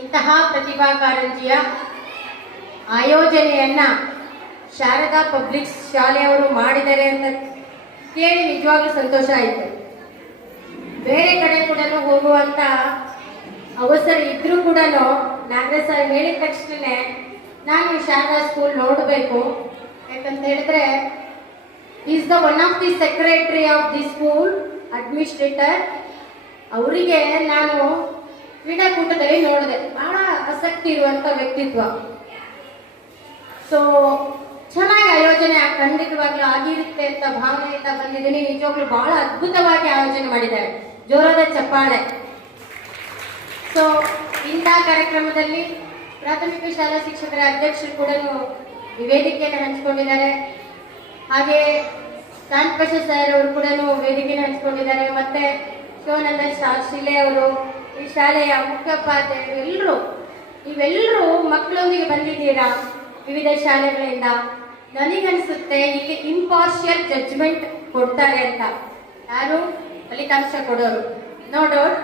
ಇಂತಹ ಪ್ರತಿಭಾ ಕಾರಂಜಿಯ ಆಯೋಜನೆಯನ್ನ ಶಾರದಾ ಪಬ್ಲಿಕ್ ಶಾಲೆಯವರು ಮಾಡಿದ್ದಾರೆ ಅಂತ ಕೇಳಿ ನಿಜವಾಗ್ಲೂ ಸಂತೋಷ ಆಯಿತು. ಬೇರೆ ಕಡೆ ಕೂಡ ಹೋಗುವಂತ ಅವಸರ ಇದ್ರೂ ಕೂಡ ನಾಗರಾಜ್ ಸರ್ ಹೇಳಿದ ತಕ್ಷಣ ನಾನು ಈ ಶಾರದಾ ಸ್ಕೂಲ್ ನೋಡಬೇಕು. ಯಾಕಂತ ಹೇಳಿದ್ರೆ is the one of the secretary of the school administrator. ಅವರಿಗೆ ನಾನು ಕ್ರೀಡಾಕೂಟದಲ್ಲಿ ನೋಡಿದೆ, ಬಹಳ ಆಸಕ್ತಿ ಇರುವಂತ ವ್ಯಕ್ತಿತ್ವ. ಸೊ ಚೆನ್ನಾಗಿ ಆಯೋಜನೆ ಖಂಡಿತವಾಗ್ಲೂ ಆಗಿರುತ್ತೆ ಅಂತ ಭಾವನೆಯಿಂದ ಬಂದಿದ್ದೀನಿ. ನಿಜವಾಗ್ಲೂ ಬಹಳ ಅದ್ಭುತವಾಗಿ ಆಯೋಜನೆ ಮಾಡಿದ್ದಾರೆ, ಜೋರಾದ ಚಪ್ಪಾಳೆ. ಸೊ ಇಂಥ ಕಾರ್ಯಕ್ರಮದಲ್ಲಿ ಪ್ರಾಥಮಿಕ ಶಾಲಾ ಶಿಕ್ಷಕರ ಅಧ್ಯಕ್ಷರು ಕೂಡ ವೇದಿಕೆಯನ್ನು ಹಂಚಿಕೊಂಡಿದ್ದಾರೆ. ಹಾಗೆ ಕಾಂತಪಶ ಸರ್ ಅವರು ಕೂಡ ವೇದಿಕೆಯನ್ನು ಹಂಚಿಕೊಂಡಿದ್ದಾರೆ. ಮತ್ತೆ ಶಿವಾನಂದ ಶಿಲೆ ಅವರು, ಈ ಶಾಲೆಯ ಮುಖ್ಯೋಪಾಧ್ಯಾಯರು, ನೀವೆಲ್ಲರೂ ಮಕ್ಕಳೊಂದಿಗೆ ಬಂದಿದ್ದೀರಾ ವಿವಿಧ ಶಾಲೆಗಳಿಂದ. ನನಗನ್ಸುತ್ತೆ ಇಲ್ಲಿ ಇಂಪಾರ್ಷಿಯಲ್ ಜಡ್ಜ್ಮೆಂಟ್ ಕೊಡ್ತಾರೆ ಅಂತ. ಯಾರು ಫಲಿತಾಂಶ ಕೊಡೋರು, ನೋ ಡೌಟ್